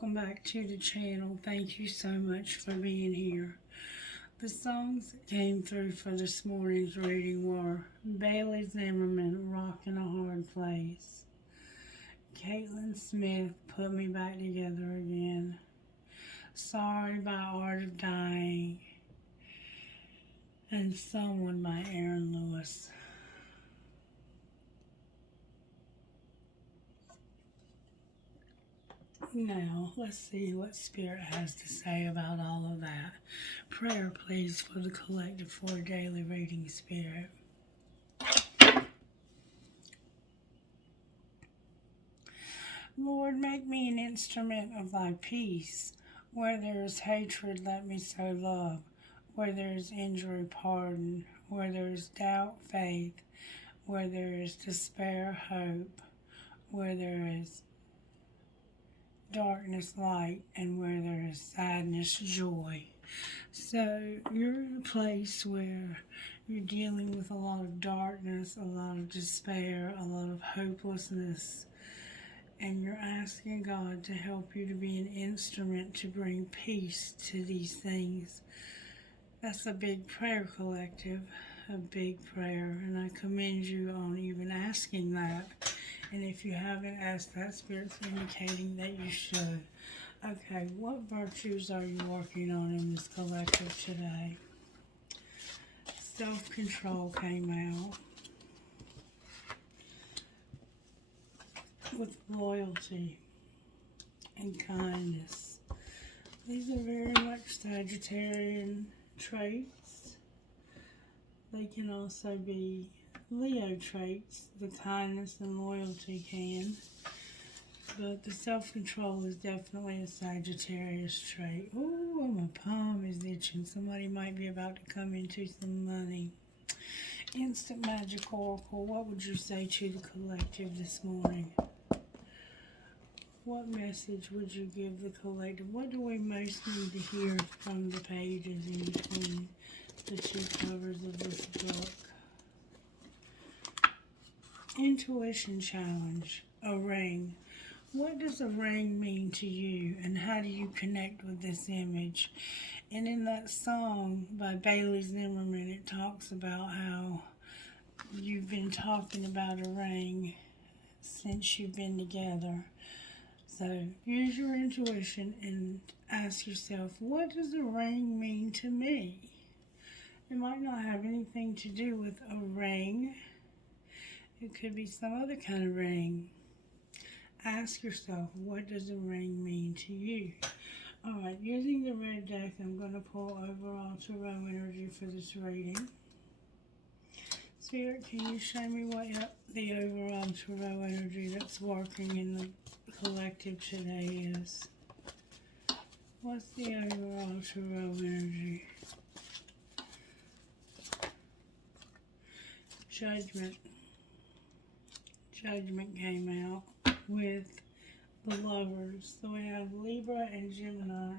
welcome back to the channel. Thank you so much for being here. The songs that came through for this morning's reading were Bailey Zimmerman, Rock in a Hard Place. Caitlin Smith, Put Me Back Together Again. Sorry by Art of Dying. And Someone by Aaron Lewis. Now, let's see what Spirit has to say about all of that. Prayer, please, for the collective for daily reading, Spirit. Lord, make me an instrument of thy peace. Where there is hatred, let me sow love. Where there is injury, pardon. Where there is doubt, faith. Where there is despair, hope. Where there is darkness, light, and where there is sadness, joy. So you're in a place where you're dealing with a lot of darkness, a lot of despair, a lot of hopelessness, and you're asking God to help you to be an instrument to bring peace to these things. That's a big prayer, collective, a big prayer, and I commend you on even asking that. And if you haven't asked that, Spirit's indicating that you should. Okay, what virtues are you working on in this collective today? Self-control came out. With loyalty and kindness. These are very much Sagittarian traits. They can also be Leo traits, the kindness and loyalty can, but the self-control is definitely a Sagittarius trait. Ooh, my palm is itching. Somebody might be about to come into some money. Instant Magic Oracle, what would you say to the collective this morning? What message would you give the collective? What do we most need to hear from the pages in between the two covers of this book? Intuition challenge, a ring. What does a ring mean to you, and how do you connect with this image? And in that song by Bailey Zimmerman, it talks about how you've been talking about a ring since you've been together. So use your intuition and ask yourself, what does a ring mean to me? It might not have anything to do with a ring. It could be some other kind of ring. Ask yourself, what does a ring mean to you? Alright, using the red deck, I'm going to pull overall tarot energy for this reading. Spirit, can you show me what the overall tarot energy that's working in the collective today is? What's the overall tarot energy? Judgment. Judgment came out with the Lovers. So we have Libra and Gemini.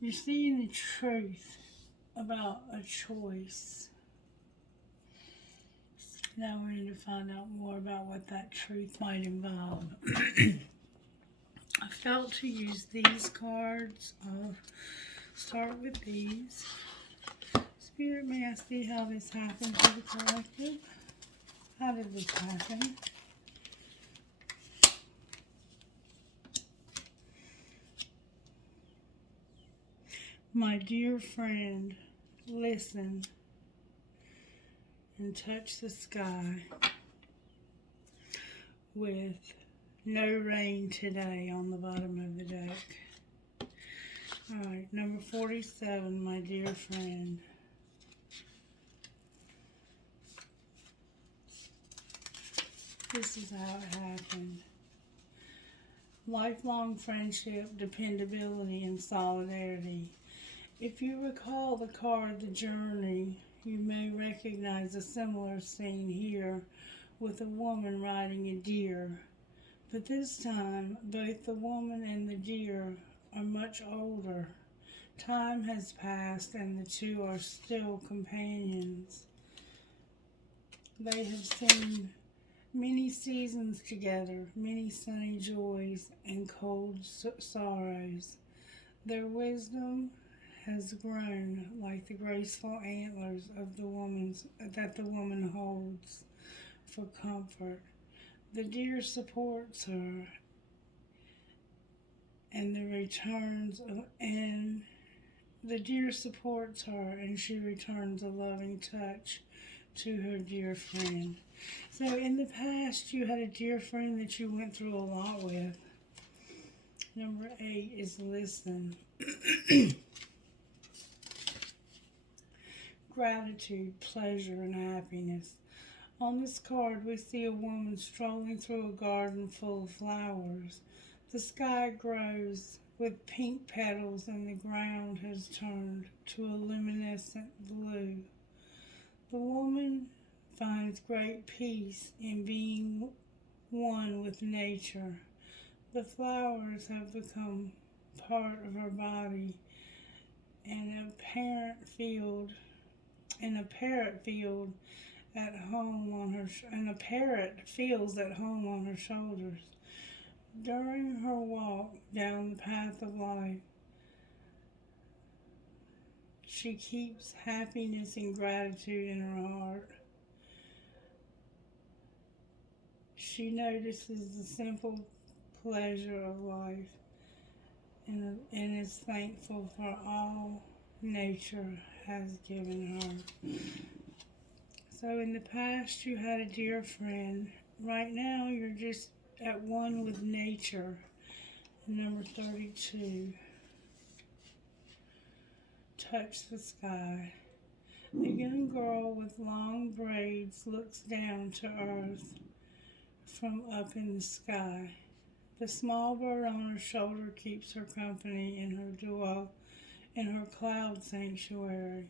You're seeing the truth about a choice. Now we need to find out more about what that truth might involve. I felt to use these cards. I'll start with these. Spirit, may I see how this happened to the collective? How did this happen? My dear friend, listen and touch the sky with no rain today on the bottom of the deck. Alright, number 47, my dear friend. This is how it happened. Lifelong friendship, dependability, and solidarity. If you recall the card, The Journey, you may recognize a similar scene here with a woman riding a deer. But this time, both the woman and the deer are much older. Time has passed and the two are still companions. They have seen Many seasons together, many sunny joys and cold sorrows. Their wisdom has grown like the graceful antlers of the woman holds for comfort. The deer supports her, and the returns and the deer supports her, and she returns a loving touch to her dear friend. So, in the past, you had a dear friend that you went through a lot with. Number 8 is listen. Gratitude, pleasure, and happiness. On this card, we see a woman strolling through a garden full of flowers. The sky grows with pink petals, and the ground has turned to a luminescent blue. The woman finds great peace in being one with nature. The flowers have become part of her body, and a parrot feels at home on her shoulders. During her walk down the path of life, she keeps happiness and gratitude in her heart. She notices the simple pleasure of life and is thankful for all nature has given her. So in the past, you had a dear friend. Right now, you're just at one with nature. Number 32. Touch the sky. A young girl with long braids looks down to earth from up in the sky. The small bird on her shoulder keeps her company in her cloud sanctuary.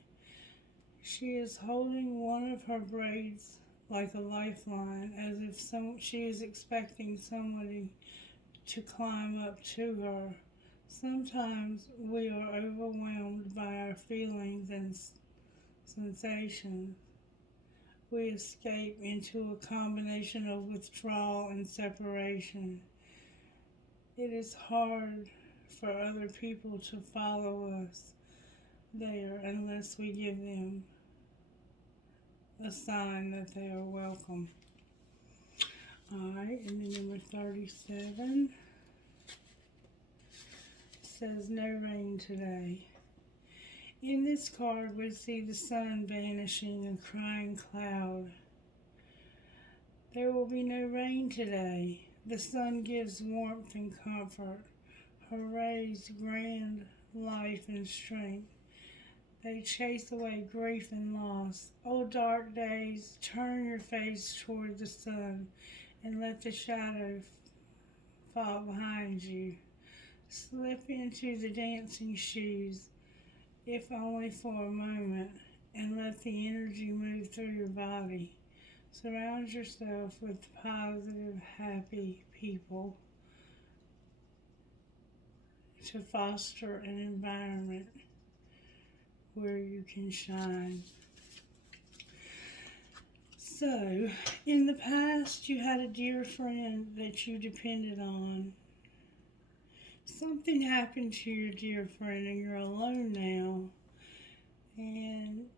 She is holding one of her braids like a lifeline, as if she is expecting somebody to climb up to her. Sometimes we are overwhelmed by our feelings and sensations. We escape into a combination of withdrawal and separation. It is hard for other people to follow us there unless we give them a sign that they are welcome. Alright, and then number 37 says no rain today. In this card, we see the sun vanishing, a crying cloud. There will be no rain today. The sun gives warmth and comfort. Her rays grant life and strength. They chase away grief and loss. O dark days, turn your face toward the sun and let the shadow fall behind you. Slip into the dancing shoes, if only for a moment, and let the energy move through your body. Surround yourself with positive, happy people to foster an environment where you can shine. So, in the past, you had a dear friend that you depended on. Something happened to your dear friend and you're alone now. And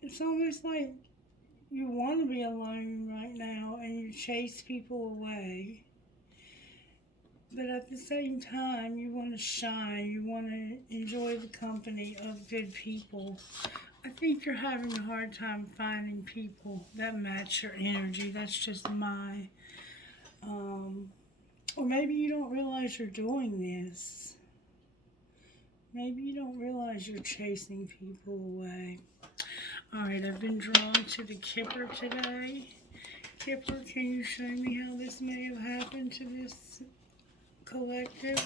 it's almost like you want to be alone right now and you chase people away. But at the same time, you want to shine. You want to enjoy the company of good people. I think you're having a hard time finding people that match your energy. That's just my... or maybe you don't realize you're doing this. Maybe you don't realize you're chasing people away. Alright, I've been drawn to the Kipper today. Kipper, can you show me how this may have happened to this collective?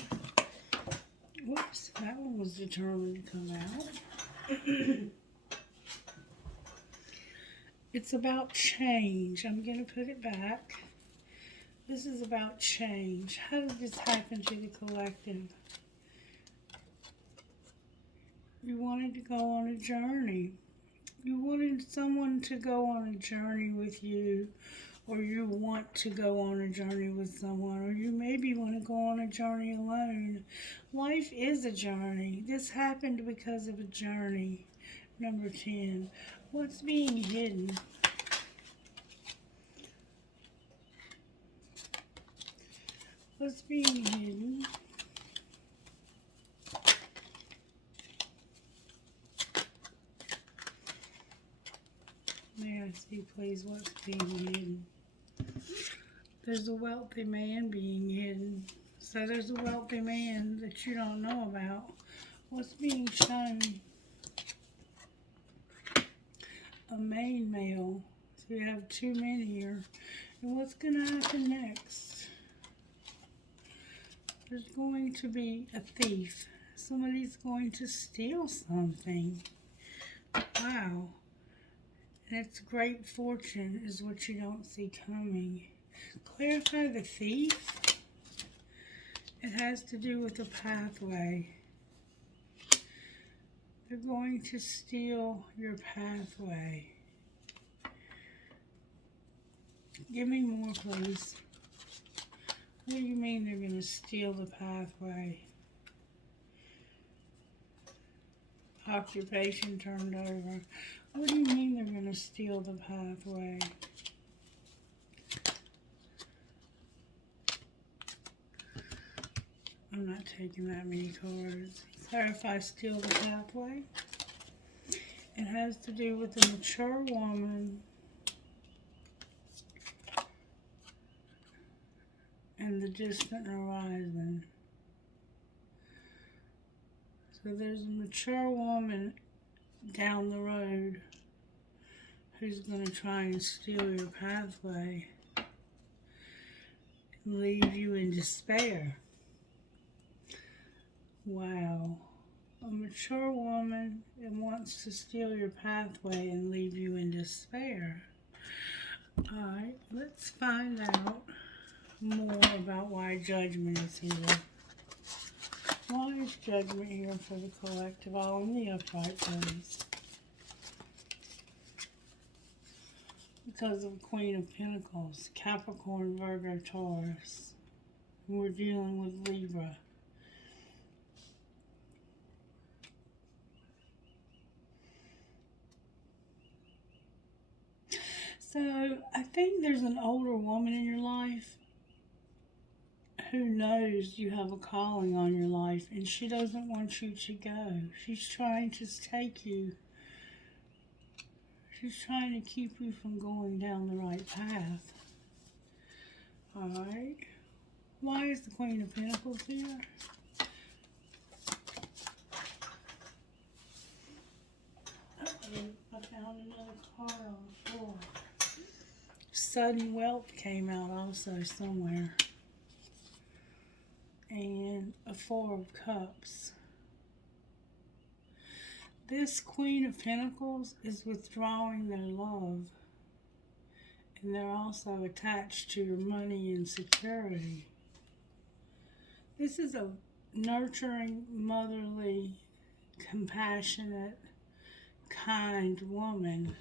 Whoops, that one was determined to come out. It's about change. I'm going to put it back. This is about change. How did this happen to the collective? You wanted to go on a journey. You wanted someone to go on a journey with you, or you want to go on a journey with someone, or you maybe want to go on a journey alone. Life is a journey. This happened because of a journey. Number 10. What's being hidden? What's being hidden? May I see, please, what's being hidden? There's a wealthy man being hidden. So there's a wealthy man that you don't know about. What's being shown? A main male. So you have 2 men here. And what's going to happen next? There's going to be a thief. Somebody's going to steal something. Wow. And it's great fortune is what you don't see coming. Clarify the thief. It has to do with a pathway. They're going to steal your pathway. Give me more, please. What do you mean they're going to steal the pathway? Occupation turned over. What do you mean they're going to steal the pathway? I'm not taking that many cards. Clarify steal the pathway. It has to do with a mature woman and the distant horizon. So there's a mature woman down the road who's going to try and steal your pathway and leave you in despair. Wow. A mature woman and wants to steal your pathway and leave you in despair. Alright, let's find out more about why judgment is here. Why is judgment here for the collective? All in the upright, please. Because of Queen of Pentacles, Capricorn, Virgo, Taurus. And we're dealing with Libra. So, I think there's an older woman in your life who knows you have a calling on your life, and she doesn't want you to go. She's trying to take you. She's trying to keep you from going down the right path. Alright. Why is the Queen of Pentacles here? I found another card on the floor. Sudden wealth came out also somewhere. And a 4 of Cups. This Queen of Pentacles is withdrawing their love. And they're also attached to your money and security. This is a nurturing, motherly, compassionate, kind woman.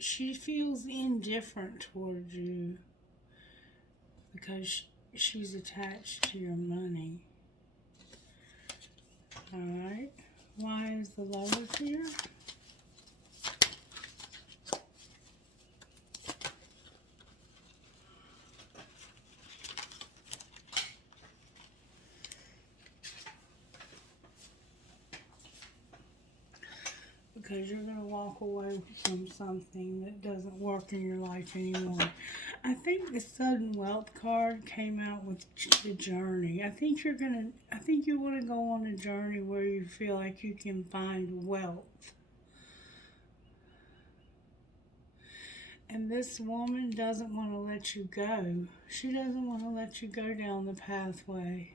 She feels indifferent towards you because she's attached to your money. Alright. Why is the Lovers here? Because you're going to walk away from something that doesn't work in your life anymore. I think the Sudden Wealth card came out with the journey. I think you want to go on a journey where you feel like you can find wealth. And this woman doesn't want to let you go. She doesn't want to let you go down the pathway.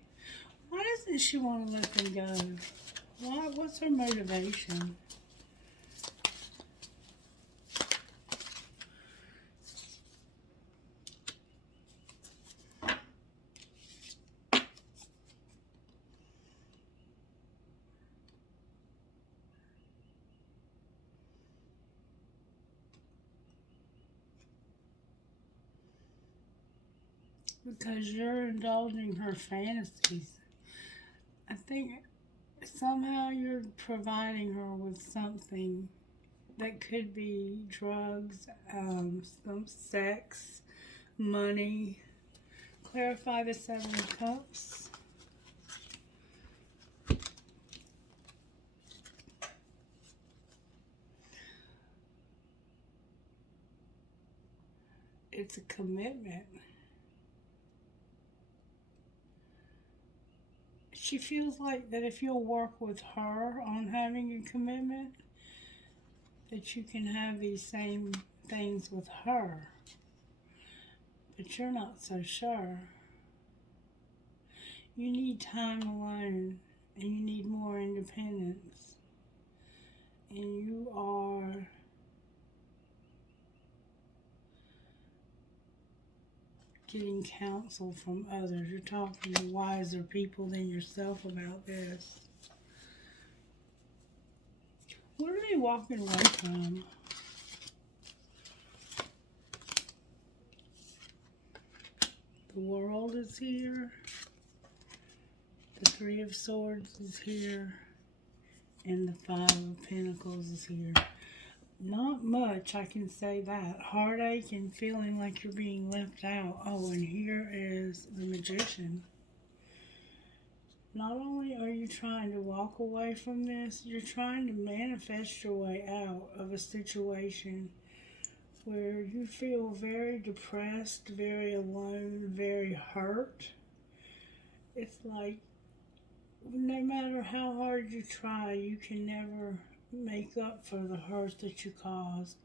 Why doesn't she want to let them go? What's her motivation? because you're indulging her fantasies. I think somehow you're providing her with something that could be drugs, some sex, money. Clarify the Seven of Cups. It's a commitment. She feels like that if you'll work with her on having a commitment, that you can have these same things with her. But you're not so sure. You need time alone, and you need more independence. And you are getting counsel from others. You're talking to wiser people than yourself about this. What are they walking away from? The World is here. The Three of Swords is here. And the Five of Pentacles is here. Not much, I can say that. Heartache and feeling like you're being left out. Oh, and here is the Magician. Not only are you trying to walk away from this, you're trying to manifest your way out of a situation where you feel very depressed, very alone, very hurt. It's like no matter how hard you try, you can never make up for the hurt that you caused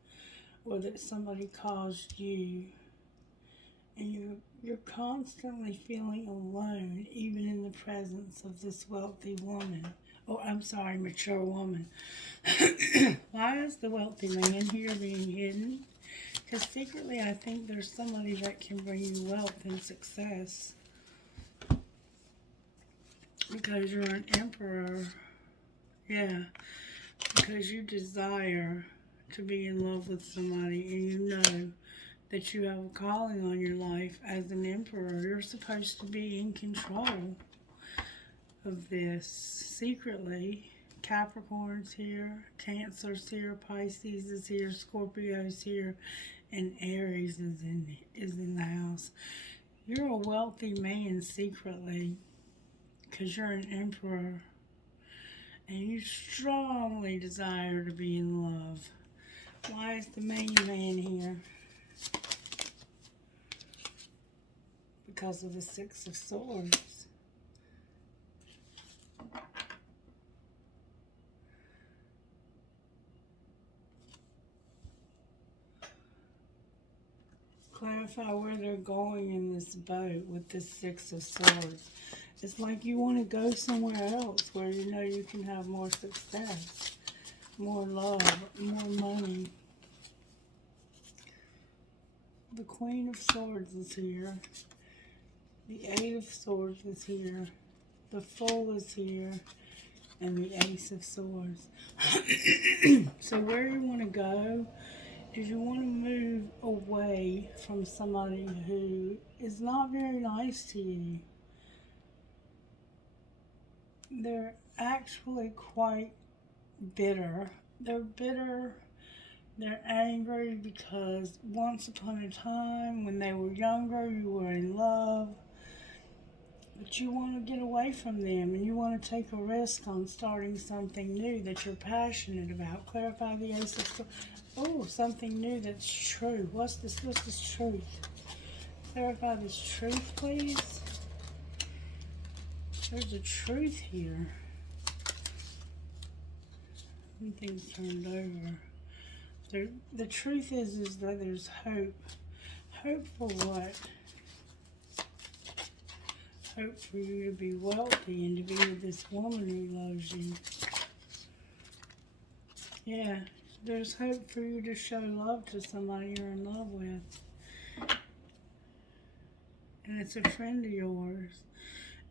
or that somebody caused you. And you're constantly feeling alone, even in the presence of this wealthy woman. Oh, I'm sorry, mature woman. Why is the wealthy man here being hidden? Because secretly I think there's somebody that can bring you wealth and success. Because you're an emperor. Yeah. Because you desire to be in love with somebody and you know that you have a calling on your life as an emperor. You're supposed to be in control of this secretly. Capricorn's here, Cancer's here, Pisces is here, Scorpio's here, and Aries is in the house. You're a wealthy man secretly because you're an emperor. And you strongly desire to be in love. Why is the main man here? Because of the Six of Swords. Clarify where they're going in this boat with this Six of Swords. It's like you want to go somewhere else where you know you can have more success, more love, more money. The Queen of Swords is here. The Eight of Swords is here. The Fool is here. And the Ace of Swords. So where you want to go is you want to move away from somebody who is not very nice to you. They're actually quite bitter. They're bitter. They're angry because once upon a time when they were younger, you were in love. But you want to get away from them and you want to take a risk on starting something new that you're passionate about. Clarify the Ace of Swords. Oh, something new that's true. What's this truth? Clarify this truth, please. There's a truth here. Something's turned over. The truth is that there's hope. Hope for what? Hope for you to be wealthy and to be with this woman who loves you. Yeah, there's hope for you to show love to somebody you're in love with. And it's a friend of yours.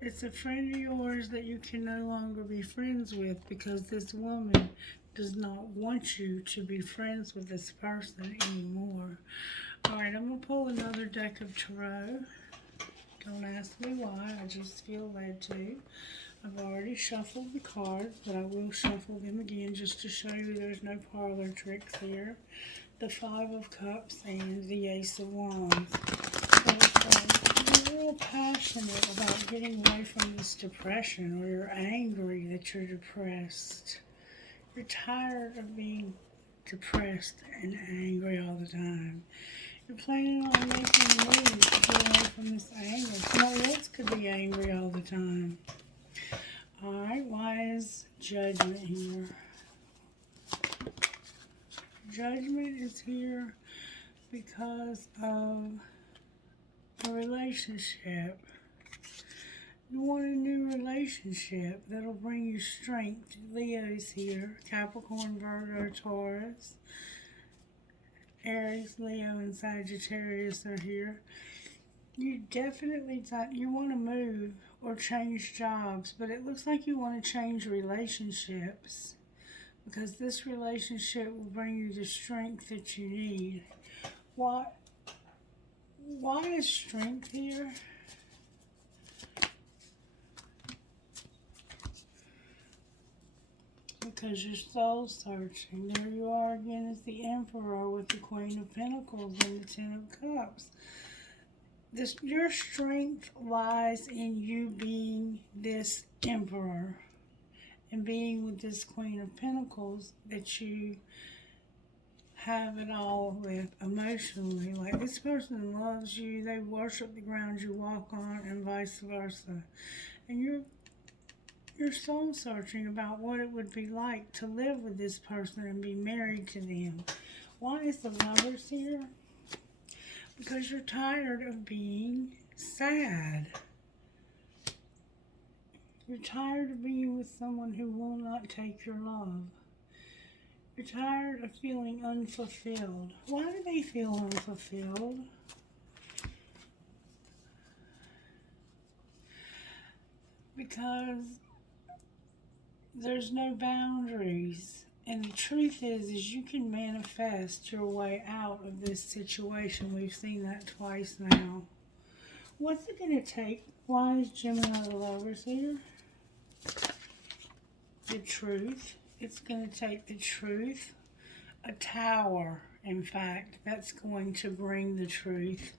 It's a friend of yours that you can no longer be friends with because this woman does not want you to be friends with this person anymore. Alright, I'm going to pull another deck of tarot. Don't ask me why, I just feel led to. I've already shuffled the cards, but I will shuffle them again just to show you there's no parlor tricks here. The Five of Cups and the Ace of Wands. So, you're real passionate about getting away from this depression, or you're angry that you're depressed. You're tired of being depressed and angry all the time. You're planning on making moves to get away from this anger. Somebody else could be angry all the time. Alright, why is Judgment here? Judgment is here because of a relationship. You want a new relationship that'll bring you strength. Leo's here. Capricorn, Virgo, Taurus. Aries, Leo, and Sagittarius are here. You definitely you want to move or change jobs, but it looks like you want to change relationships because this relationship will bring you the strength that you need. Why is strength here? Because you're soul searching. There you are again as the Emperor with the Queen of Pentacles and the Ten of Cups. Your strength lies in you being this Emperor and being with this Queen of Pentacles that you have it all with emotionally. Like, this person loves you, they worship the ground you walk on, and vice versa. And you're soul searching about what it would be like to live with this person and be married to them. Why is the Lovers here? Because you're tired of being sad. You're tired of being with someone who will not take your love. You're tired of feeling unfulfilled. Why do they feel unfulfilled? Because there's no boundaries. And the truth is you can manifest your way out of this situation. We've seen that twice now. What's it going to take? Why is Gemini the Lovers here? The truth. It's going to take the truth. A Tower, in fact, that's going to bring the truth.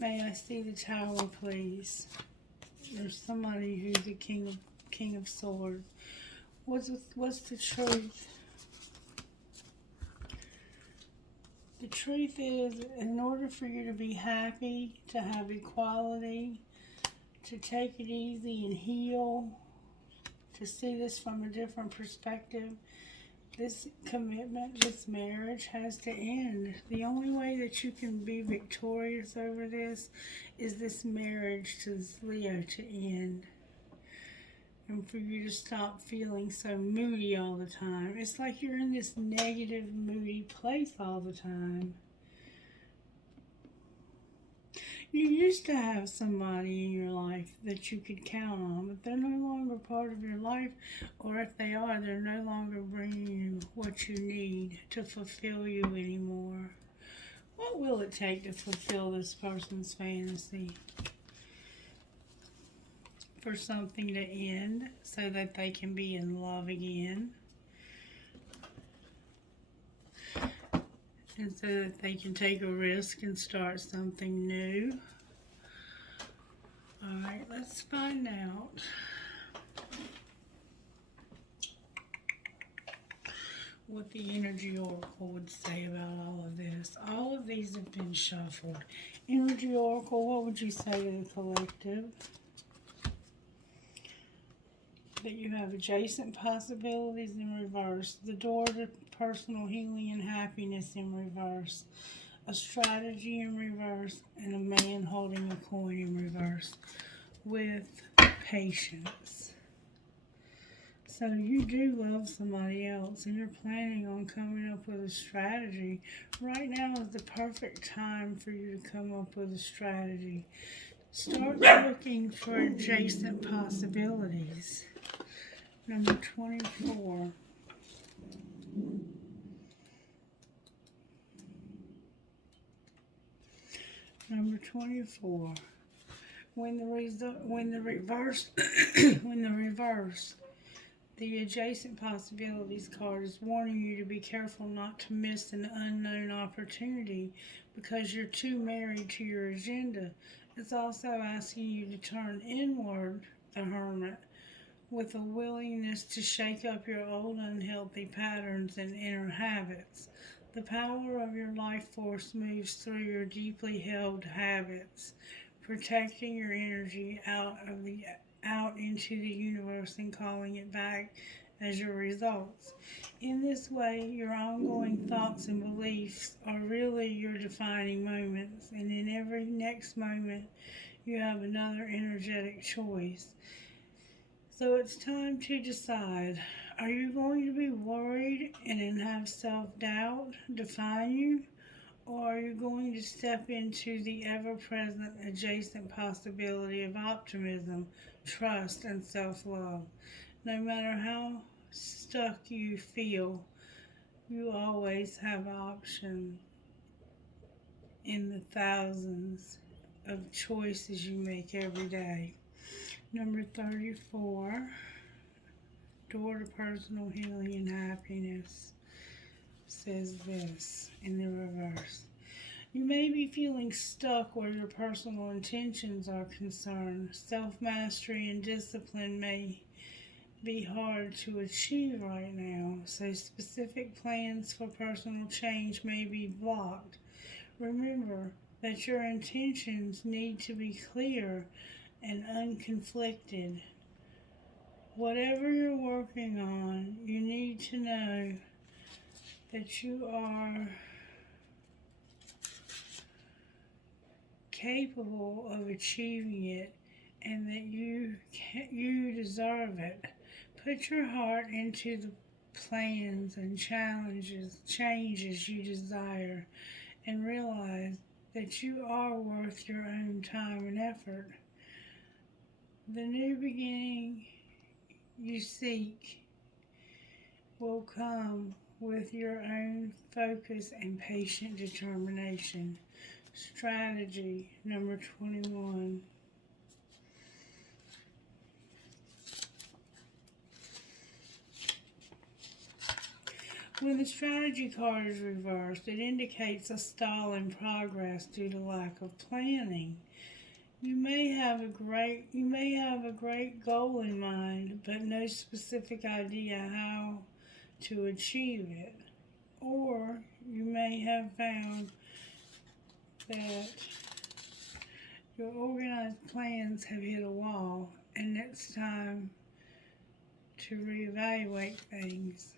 May I see the Tower, please? There's somebody who's the King of Swords. What's the truth? The truth is, in order for you to be happy, to have equality, to take it easy and heal, to see this from a different perspective, this commitment, this marriage has to end. The only way that you can be victorious over this is this marriage to this Leo to end. And for you to stop feeling so moody all the time. It's like you're in this negative, moody place all the time. You used to have somebody in your life that you could count on, but they're no longer part of your life, or if they are, they're no longer bringing you what you need to fulfill you anymore. What will it take to fulfill this person's fantasy? For something to end so that they can be in love again. And so that they can take a risk and start something new. Alright, let's find out what the Energy Oracle would say about all of this. All of these have been shuffled. Energy Oracle, what would you say to the collective? That you have adjacent possibilities in reverse, the door to personal healing and happiness in reverse, a strategy in reverse, and a man holding a coin in reverse with patience. So you do love somebody else and you're planning on coming up with a strategy. Right now is the perfect time for you to come up with a strategy. Start looking for adjacent possibilities. Number 24. Number 24. When the reverse, when the reverse, the adjacent possibilities card is warning you to be careful not to miss an unknown opportunity because you're too married to your agenda. It's also asking you to turn inward, the Hermit, with a willingness to shake up your old unhealthy patterns and inner habits. The power of your life force moves through your deeply held habits, protecting your energy out into the universe and calling it back as your results. In this way, your ongoing thoughts and beliefs are really your defining moments, and in every next moment, you have another energetic choice. So it's time to decide, are you going to be worried and then have self doubt define you? Or are you going to step into the ever present adjacent possibility of optimism, trust, and self love? No matter how stuck you feel, you always have options in the thousands of choices you make every day. Number 34, Door to Personal Healing and Happiness, says this in the reverse. You may be feeling stuck where your personal intentions are concerned. Self-mastery and discipline may be hard to achieve right now, so specific plans for personal change may be blocked. Remember that your intentions need to be clear and unconflicted. Whatever you're working on, you need to know that you are capable of achieving it and that you deserve it. Put your heart into the plans and changes you desire, and realize that you are worth your own time and effort. The new beginning you seek will come with your own focus and patient determination. Strategy number 21. When the strategy card is reversed, it indicates a stall in progress due to lack of planning. You may have a great goal in mind, but no specific idea how to achieve it. Or you may have found that your organized plans have hit a wall and it's time to reevaluate things.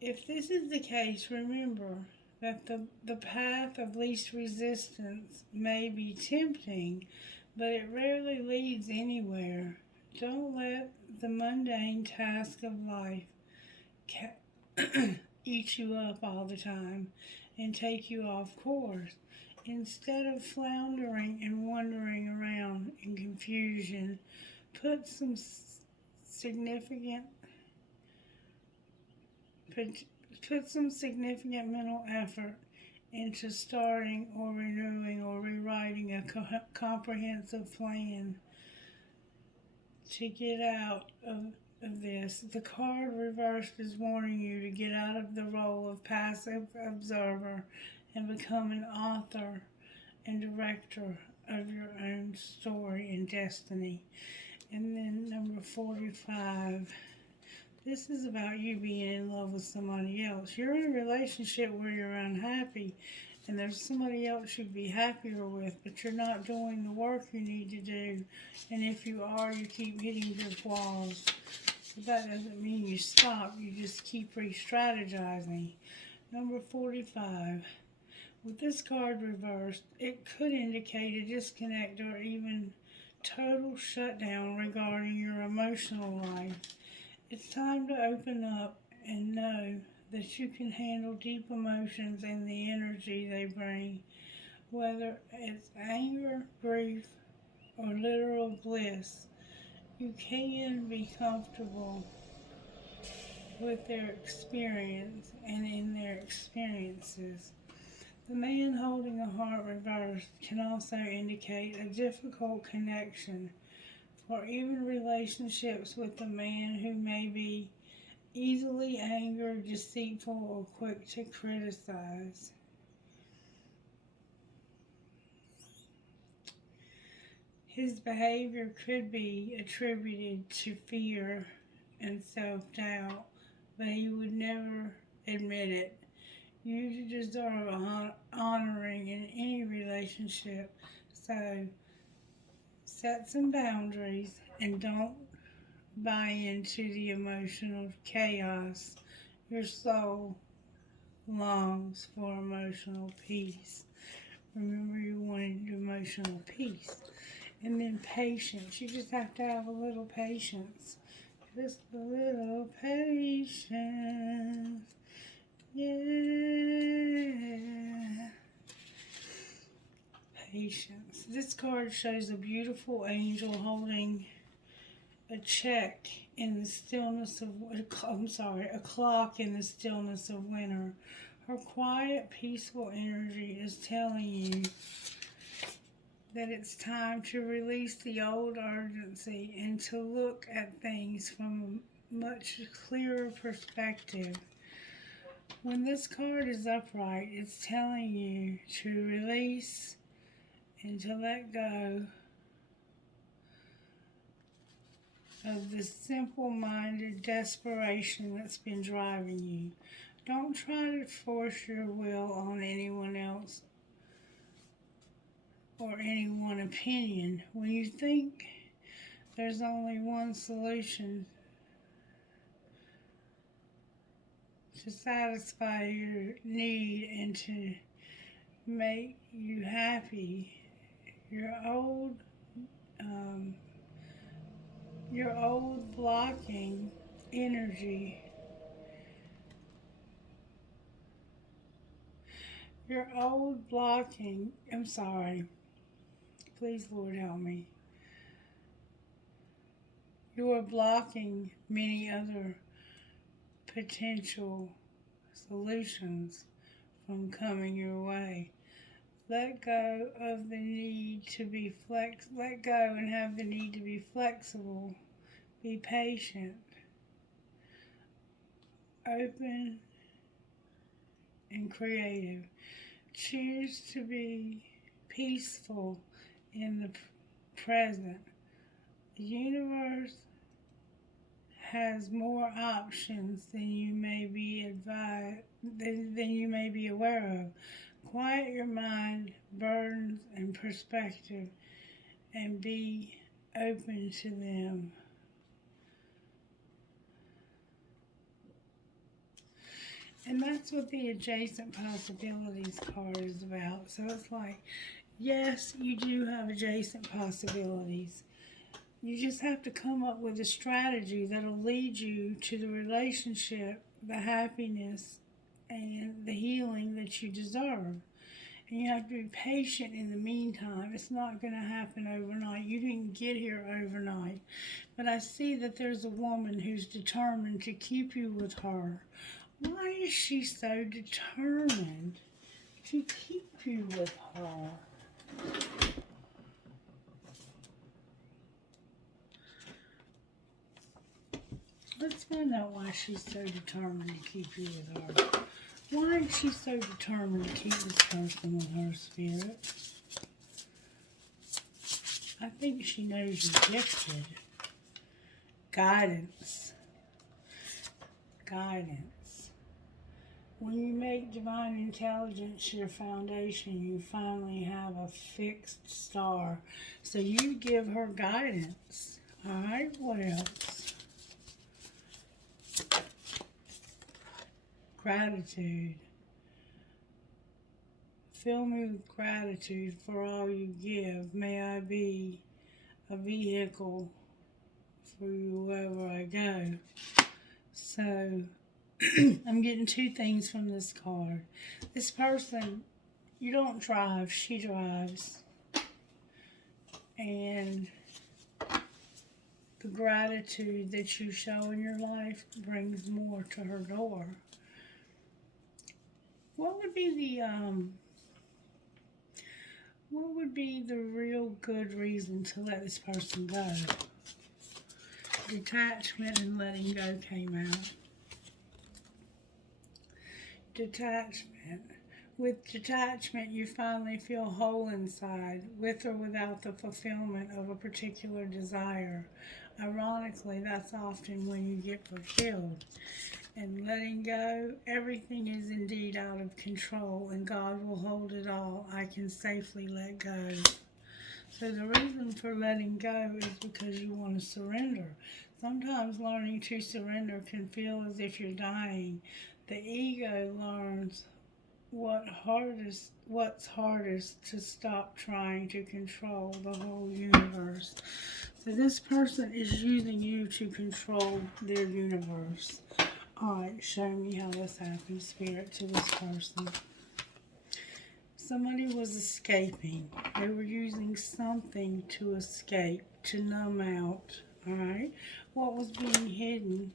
If this is the case, remember that the path of least resistance may be tempting, but it rarely leads anywhere. Don't let the mundane task of life eat you up all the time and take you off course. Instead of floundering and wandering around in confusion, put some significant mental effort into starting or renewing or rewriting a comprehensive plan to get out of this. The card reversed is warning you to get out of the role of passive observer and become an author and director of your own story and destiny. And then number 45. This is about you being in love with somebody else. You're in a relationship where you're unhappy and there's somebody else you'd be happier with, but you're not doing the work you need to do. And if you are, you keep hitting brick walls. But that doesn't mean you stop. You just keep re-strategizing. Number 45. With this card reversed, it could indicate a disconnect or even total shutdown regarding your emotional life. It's time to open up and know that you can handle deep emotions and the energy they bring, whether it's anger, grief, or literal bliss. You can be comfortable with their experience and in their experiences. The man holding a heart reversed can also indicate a difficult connection, for even relationships with a man who may be easily angered, deceitful, or quick to criticize. His behavior could be attributed to fear and self-doubt, but he would never admit it. You deserve honoring in any relationship, so set some boundaries and don't buy into the emotional chaos. Your soul longs for emotional peace. Remember, you wanted emotional peace. And then patience. You just have to have a little patience. Just a little patience. Yeah. Patience. This card shows a beautiful angel holding a check in the stillness of, a clock in the stillness of winter. Her quiet, peaceful energy is telling you that it's time to release the old urgency and to look at things from a much clearer perspective. When this card is upright, it's telling you to release and to let go of the simple-minded desperation that's been driving you. Don't try to force your will on anyone else or any one opinion. When you think there's only one solution to satisfy your need and to make you happy, your old blocking energy, please Lord help me. You are blocking many other potential solutions from coming your way. Let go of the need to be let go and have the need to be flexible. Be patient, open, and creative. Choose to be peaceful in the present. The universe has more options than you may be aware of. Quiet your mind, burdens, and perspective, and be open to them. And that's what the adjacent possibilities card is about. So it's like, yes, you do have adjacent possibilities. You just have to come up with a strategy that'll lead you to the relationship, the happiness, and the healing that you deserve. And you have to be patient in the meantime. It's not going to happen overnight. You didn't get here overnight. But I see that there's a woman who's determined to keep you with her. Why is she so determined to keep you with her? Let's find out why she's so determined to keep you with her. Why is she so determined to keep this person with her, Spirit? I think she knows you're gifted. Guidance. When you make divine intelligence your foundation, you finally have a fixed star. So you give her guidance. All right, what else? Gratitude. Fill me with gratitude for all you give. May I be a vehicle for you wherever I go. So, I'm getting two things from this card. This person, you don't drive, she drives. And the gratitude that you show in your life brings more to her door. What would be the What would be the real good reason to let this person go? Detachment and letting go came out. Detachment. With detachment, you finally feel whole inside, with or without the fulfillment of a particular desire. Ironically, that's often when you get fulfilled. And letting go, everything is indeed out of control, and God will hold it all. I can safely let go. So the reason for letting go is because you want to surrender. Sometimes learning to surrender can feel as if you're dying. The ego learns what's hardest to stop trying to control the whole universe. So this person is using you to control their universe. Alright, show me how this happened, Spirit, to this person. Somebody was escaping. They were using something to escape, to numb out. Alright? What was being hidden?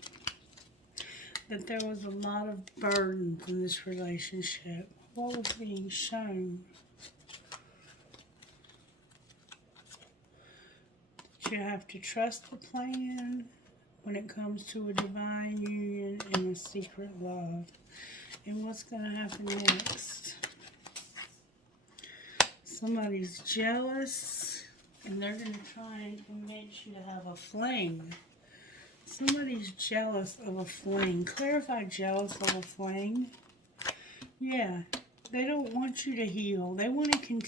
That there was a lot of burden from this relationship. What was being shown? That you have to trust the plan when it comes to a divine union and a secret love. And what's going to happen next? Somebody's jealous, and they're going to try and convince you to have a fling. Somebody's jealous of a fling. Clarify jealous of a fling. Yeah, they don't want you to heal. They want to.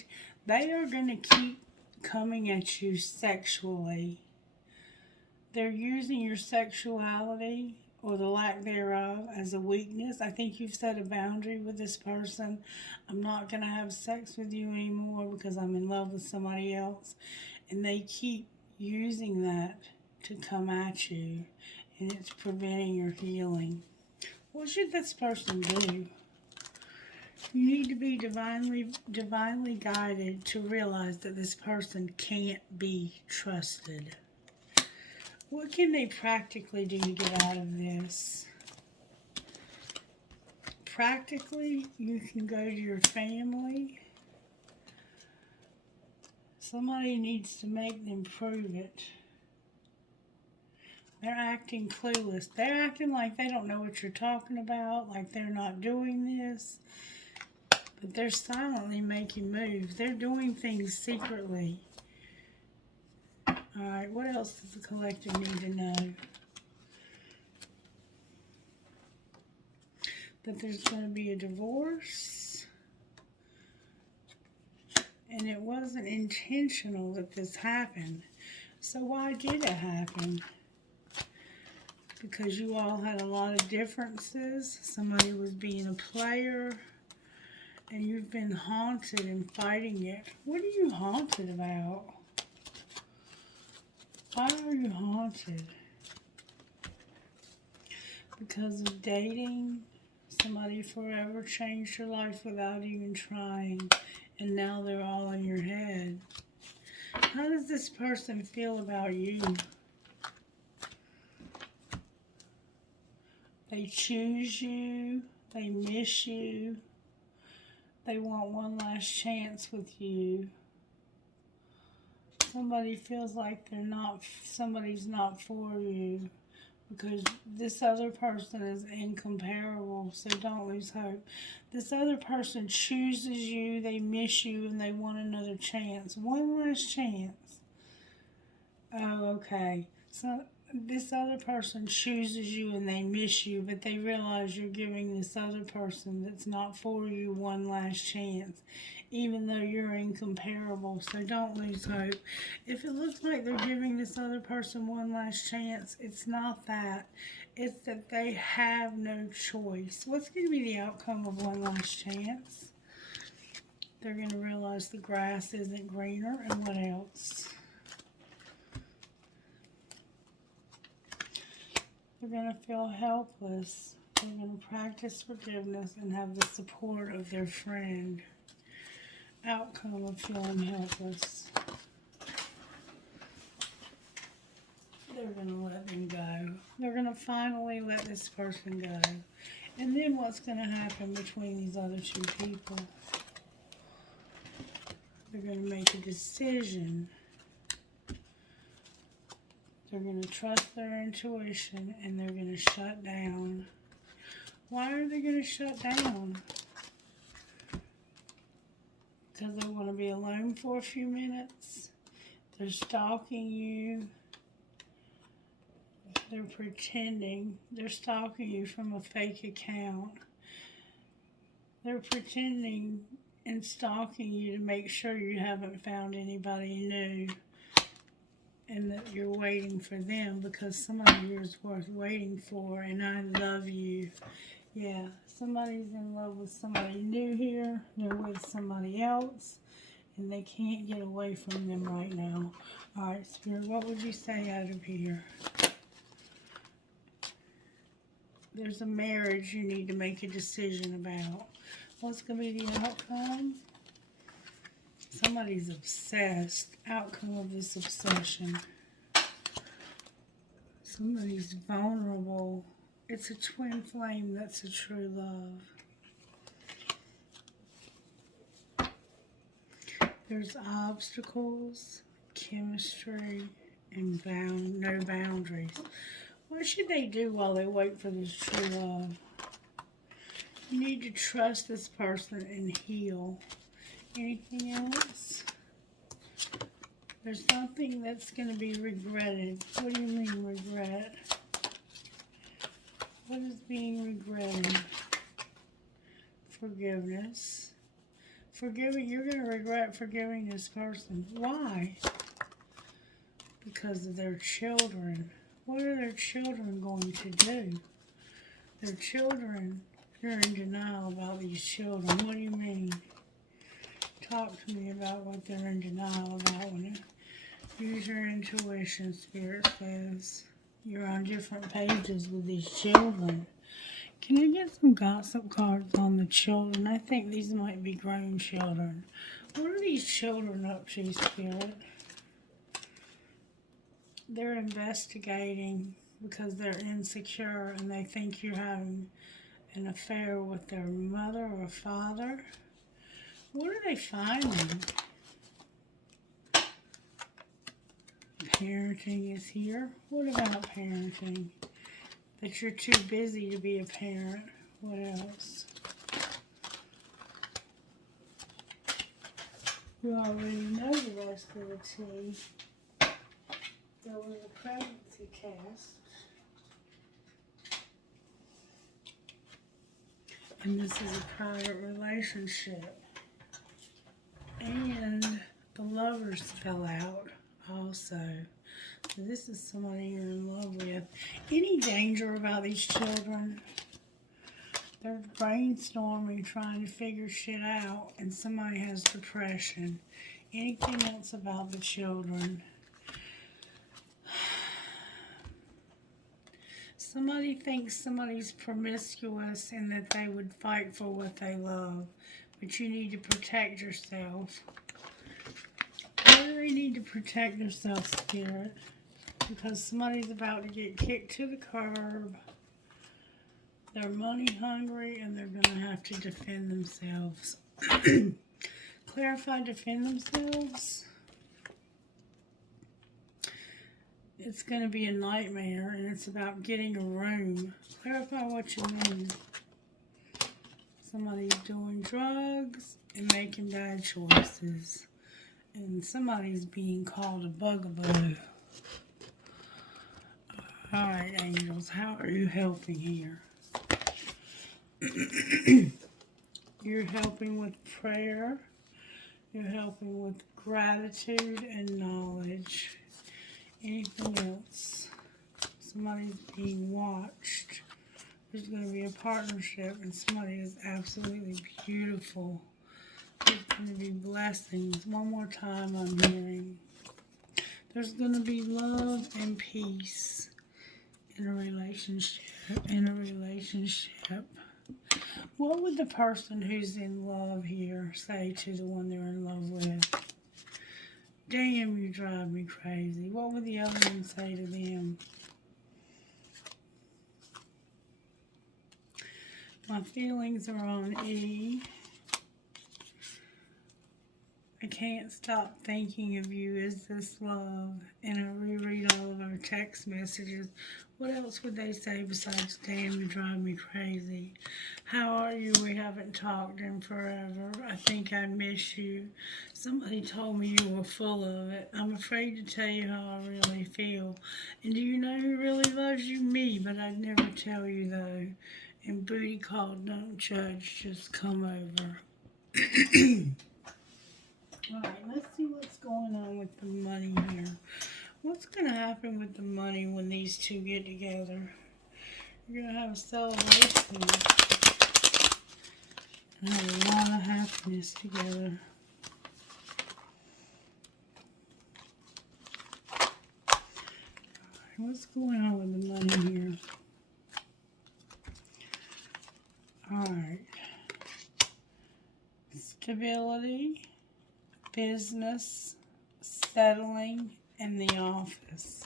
They are going to keep coming at you sexually. They're using your sexuality or the lack thereof as a weakness. I think you've set a boundary with this person. I'm not going to have sex with you anymore because I'm in love with somebody else. And they keep using that to come at you, and it's preventing your healing. What should this person do? You need to be divinely guided to realize that this person can't be trusted. What can they practically do to get out of this? Practically, you can go to your family. Somebody needs to make them prove it. They're acting clueless. They're acting like they don't know what you're talking about, like they're not doing this. But they're silently making moves. They're doing things secretly. Alright, what else does the collective need to know? That there's going to be a divorce. And it wasn't intentional that this happened. So why did it happen? Because you all had a lot of differences. Somebody was being a player. And you've been haunted and fighting it. What are you haunted about? Why are you haunted? Because of dating. Somebody forever changed your life without even trying. And now they're all in your head. How does this person feel about you? They choose you. They miss you. They want one last chance with you. Somebody feels like somebody's not for you because this other person is incomparable, so don't lose hope. This other person chooses you, they miss you, and they want another chance. One last chance. Oh, okay. So this other person chooses you and they miss you, but they realize you're giving this other person that's not for you one last chance, even though you're incomparable. So don't lose hope. If it looks like they're giving this other person one last chance, it's not that. It's that they have no choice. What's going to be the outcome of one last chance? They're going to realize the grass isn't greener, and what else? They're going to feel helpless. They're going to practice forgiveness and have the support of their friend. Outcome of feeling helpless. They're going to let them go. They're going to finally let this person go. And then what's going to happen between these other two people? They're going to make a decision. They're going to trust their intuition, and they're going to shut down. Why are they going to shut down? Because they want to be alone for a few minutes. They're stalking you. They're pretending. They're stalking you from a fake account. They're pretending and stalking you to make sure you haven't found anybody new and that you're waiting for them, because somebody here is worth waiting for, and I love you. Yeah, somebody's in love with somebody new here. They're with somebody else, and they can't get away from them right now. All right, Spirit, what would you say out of here? There's a marriage you need to make a decision about. What's going to be the outcome? Somebody's obsessed. Outcome of this obsession. Somebody's vulnerable. It's a twin flame. That's a true love. There's obstacles, chemistry, and no boundaries. What should they do while they wait for this true love? You need to trust this person and heal. Anything else? There's something that's going to be regretted. What do you mean regret? What is being regretted? Forgiveness. Forgiving. You're going to regret forgiving this person. Why? Because of their children. What are their children going to do? Their children, you're in denial about these children. What do you mean? Talk to me about what they're in denial about. Use your intuition, Spirit says. You're on different pages with these children. Can I get some gossip cards on the children? I think these might be grown children. What are these children up to, Spirit? They're investigating because they're insecure and they think you're having an affair with their mother or father. What are they finding? Parenting is here. What about parenting? That you're too busy to be a parent. What else? You already know the rest of the tea. There was a pregnancy cast. And this is a private relationship. And the lovers fell out also. So this is somebody you're in love with. Any danger about these children? They're brainstorming, trying to figure shit out, and somebody has depression. Anything else about the children? Somebody thinks somebody's promiscuous and that they would fight for what they love. But you need to protect yourself. Why do they need to protect themselves, Spirit? Because somebody's about to get kicked to the curb. They're money hungry and they're going to have to defend themselves. Clarify, defend themselves. It's going to be a nightmare and it's about getting a room. Clarify what you mean. Somebody's doing drugs and making bad choices. And somebody's being called a bugaboo. Alright, angels, how are you helping here? You're helping with prayer. You're helping with gratitude and knowledge. Anything else? Somebody's being watched. There's going to be a partnership and somebody is absolutely beautiful. There's going to be blessings. One more time I'm hearing. There's going to be love and peace in a relationship. What would the person who's in love here say to the one they're in love with? Damn, you drive me crazy. What would the other one say to them? My feelings are on E. I can't stop thinking of you. Is this love? And I reread all of our text messages. What else would they say besides, damn, you drive me crazy? How are you? We haven't talked in forever. I think I miss you. Somebody told me you were full of it. I'm afraid to tell you how I really feel. And do you know who really loves you? Me, but I'd never tell you though. And Booty called, don't judge, just come over. Alright, let's see what's going on with the money here. What's going to happen with the money when these two get together? You're going to have a celebration and have a lot of happiness together. Alright, what's going on with the money here? Alright. Stability, business, settling, and the office.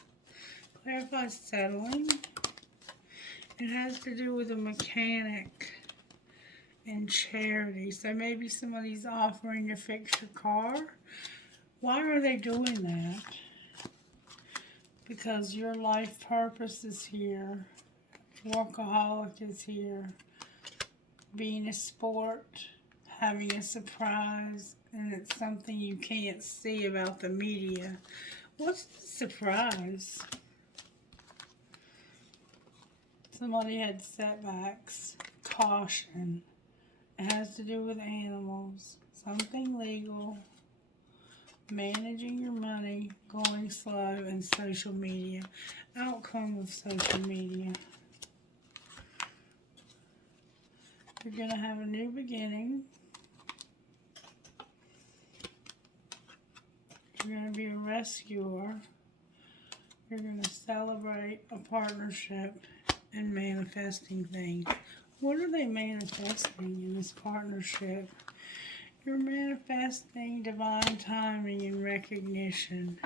Clarify settling. It has to do with a mechanic and charity. So maybe somebody's offering to fix your car. Why are they doing that? Because your life purpose is here. Workaholic is here. Being a sport, having a surprise, and it's something you can't see about the media. What's the surprise? Somebody had setbacks. Caution. It has to do with animals. Something legal. Managing your money. Going slow. And social media. Outcome of social media. You're going to have a new beginning. You're going to be a rescuer. You're going to celebrate a partnership and manifesting things. What are they manifesting in this partnership? You're manifesting divine timing and recognition.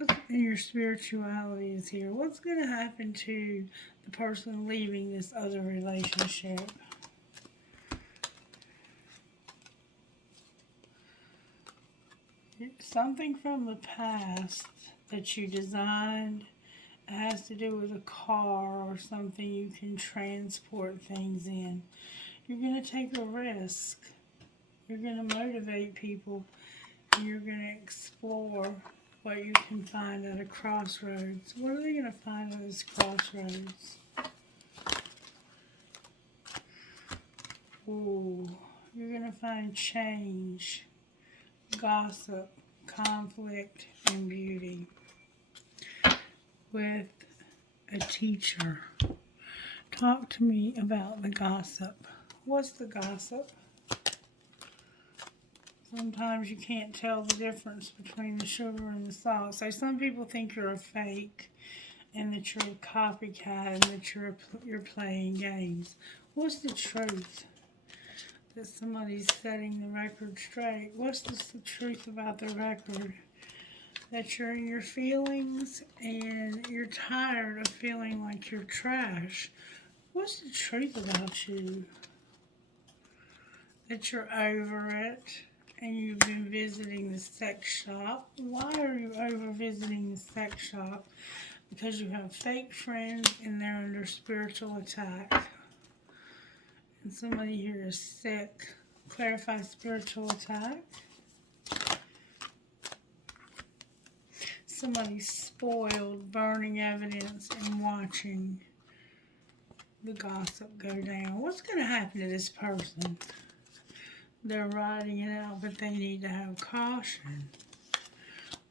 And your spirituality is here. What's going to happen to the person leaving this other relationship? Something from the past that you designed. It has to do with a car or something you can transport things in. You're going to take a risk. You're going to motivate people. You're going to explore what you can find at a crossroads. What are they going to find at this crossroads? Ooh, you're going to find change, gossip, conflict, and beauty with a teacher. Talk to me about the gossip. What's the gossip? Sometimes you can't tell the difference between the sugar and the salt. So some people think you're a fake and that you're a copycat and that you're playing games. What's the truth? That somebody's setting the record straight. What's the truth about the record? That you're in your feelings and you're tired of feeling like you're trash. What's the truth about you? That you're over it and you've been visiting the sex shop. Why are you over visiting the sex shop? Because you have fake friends and they're under spiritual attack. And somebody here is sick. Clarify spiritual attack. Somebody's spoiled, burning evidence and watching the gossip go down. What's going to happen to this person? They're writing it out, but they need to have caution.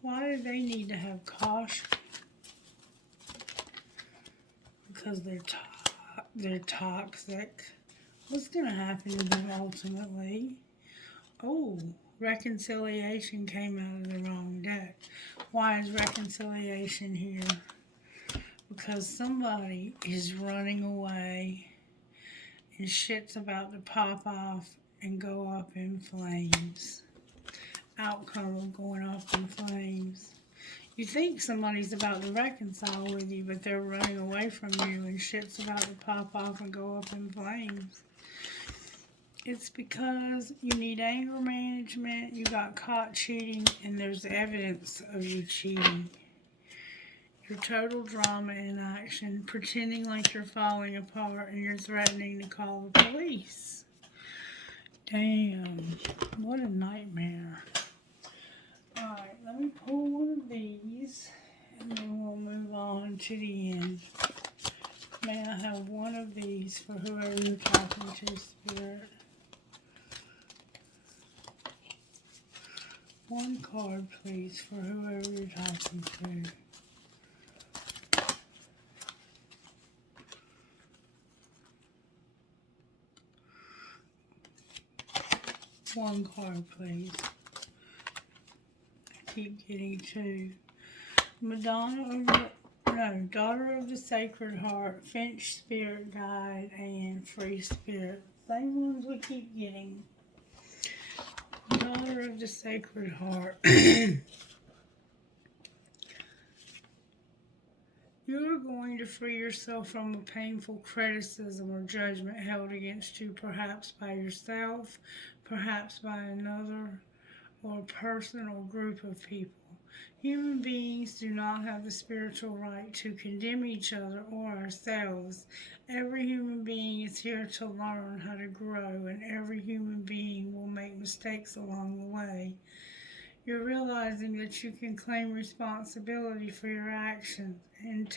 Why do they need to have caution? Because they're toxic. What's going to happen to them ultimately? Oh, reconciliation came out of the wrong deck. Why is reconciliation here? Because somebody is running away and shit's about to pop off and go up in flames. Outcome of going off in flames. You think somebody's about to reconcile with you, but they're running away from you and shit's about to pop off and go up in flames. It's because you need anger management, you got caught cheating, and there's evidence of you cheating. Your total drama in action, pretending like you're falling apart and you're threatening to call the police. Damn, what a nightmare. Alright, let me pull one of these and then we'll move on to the end. May I have one of these for whoever you're talking to, Spirit? One card, please, for whoever you're talking to. One card, please. I keep getting two. Daughter of the Sacred Heart, Finch Spirit Guide, and Free Spirit. Same ones we keep getting. Daughter of the Sacred Heart. You are going to free yourself from a painful criticism or judgment held against you, perhaps by yourself, perhaps by another, or a person or group of people. Human beings do not have the spiritual right to condemn each other or ourselves. Every human being is here to learn how to grow, and every human being will make mistakes along the way. You're realizing that you can claim responsibility for your actions and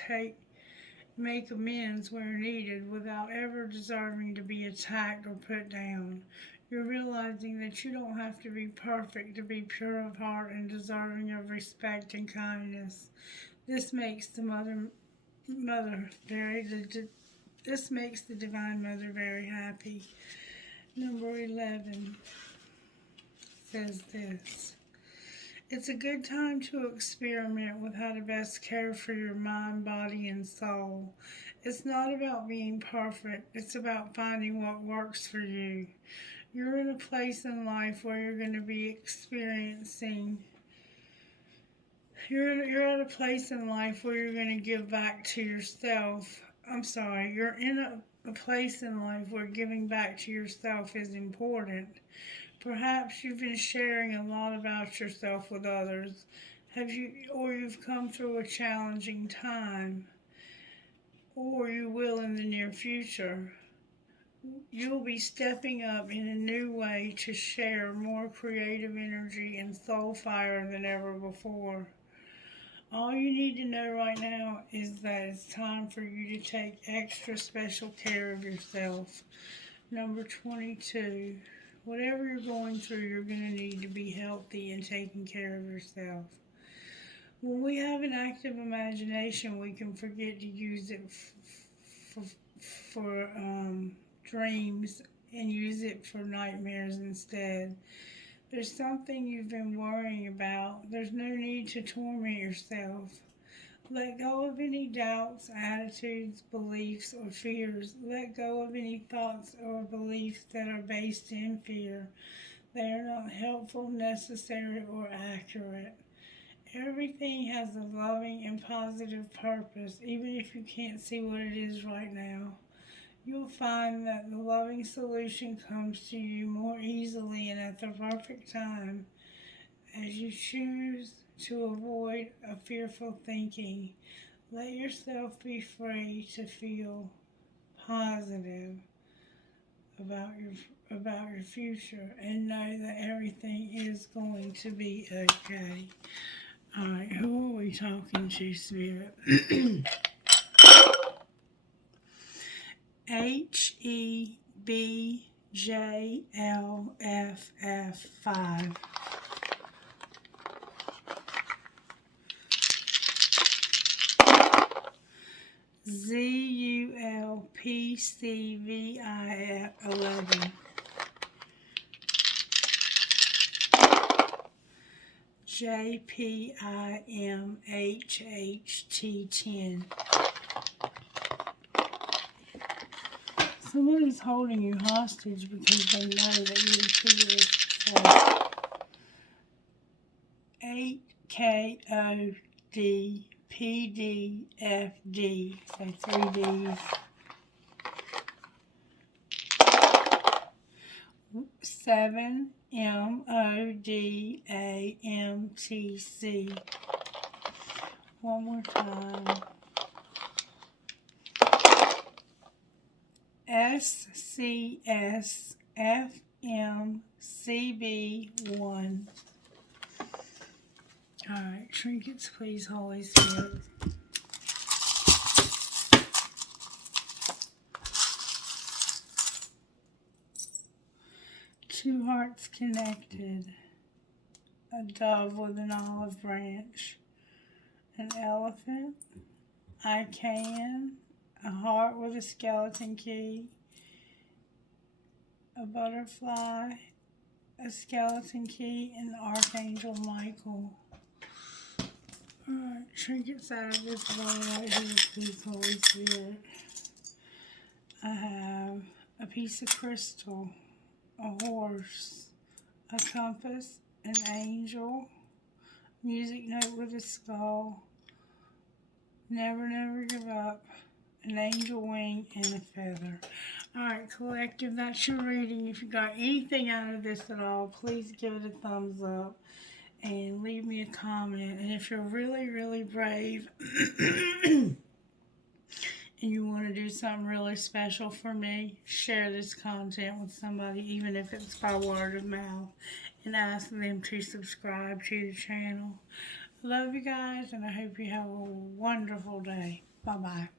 make amends where needed without ever deserving to be attacked or put down. You're realizing that you don't have to be perfect to be pure of heart and deserving of respect and kindness. This makes the this makes the Divine Mother very happy. Number 11 says this. It's a good time to experiment with how to best care for your mind, body, and soul. It's not about being perfect. It's about finding what works for you. You're in a place in life where you're going to be experiencing. You're at a place in life where you're going to give back to yourself. You're in a place in life where giving back to yourself is important. Perhaps you've been sharing a lot about yourself with others. You've come through a challenging time, or you will in the near future. You'll be stepping up in a new way to share more creative energy and soul fire than ever before. All you need to know right now is that it's time for you to take extra special care of yourself. Number 22. Whatever you're going through, you're going to need to be healthy and taking care of yourself. When we have an active imagination, we can forget to use it for dreams and use it for nightmares instead. There's something you've been worrying about. There's no need to torment yourself. Let go of any doubts, attitudes, beliefs, or fears. Let go of any thoughts or beliefs that are based in fear. They are not helpful, necessary, or accurate. Everything has a loving and positive purpose, even if you can't see what it is right now. You'll find that the loving solution comes to you more easily and at the perfect time as you choose to avoid a fearful thinking. Let yourself be free to feel positive about your future and know that everything is going to be okay. Alright, who are we talking to, Spirit? HEBJLFF5. ZULPCVI11. JPIMHHT10. Somebody's holding you hostage because they know that you're the key to this success. 8KODPDFD. So 3 Ds. 7MODAMTC. One more time. SCSFMCB1. Alright, trinkets, please, Holy Spirit. Two hearts connected. A dove with an olive branch. An elephant. I can. A heart with a skeleton key. A butterfly. A skeleton key. And Archangel Michael. Alright, trinkets out of this one right here, please, Holy Spirit. I have a piece of crystal, a horse, a compass, an angel, music note with a skull, never, never give up, an angel wing, and a feather. Alright, collective, that's your reading. If you got anything out of this at all, please give it a thumbs up and leave me a comment. And if you're really, really brave and you want to do something really special for me, share this content with somebody, even if it's by word of mouth, and ask them to subscribe to the channel. Love you guys, and I hope you have a wonderful day. Bye-bye.